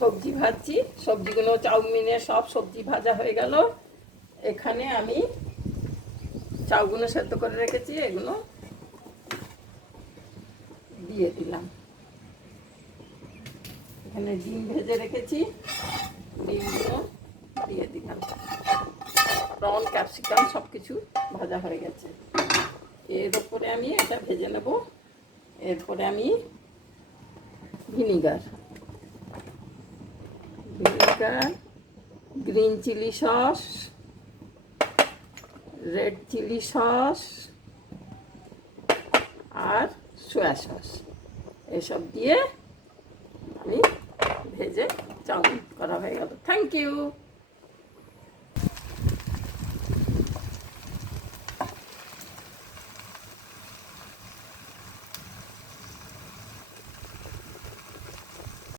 সবজি ভাজছি, সবজিগুলো চাউমিনের সব সবজি ভাজা হয়ে গেল। এখানে আমি চাউগুলো সেদ্ধ করে রেখেছি, এগুলো দিয়ে দিলাম। এখানে ডিম ভেজে রেখেছি, ডিমগুলো দিয়ে দিলাম। প্রন ক্যাপসিকাম সব কিছু ভাজা হয়ে গেছে। এর ওপরে আমি এটা ভেজে নেব। এরপরে আমি vinegar, green chilli sauce, red chilli sauce আর সয়া সস এসব দিয়ে আমি ভেজে চাউমিন করা হয়ে গেল। Thank you.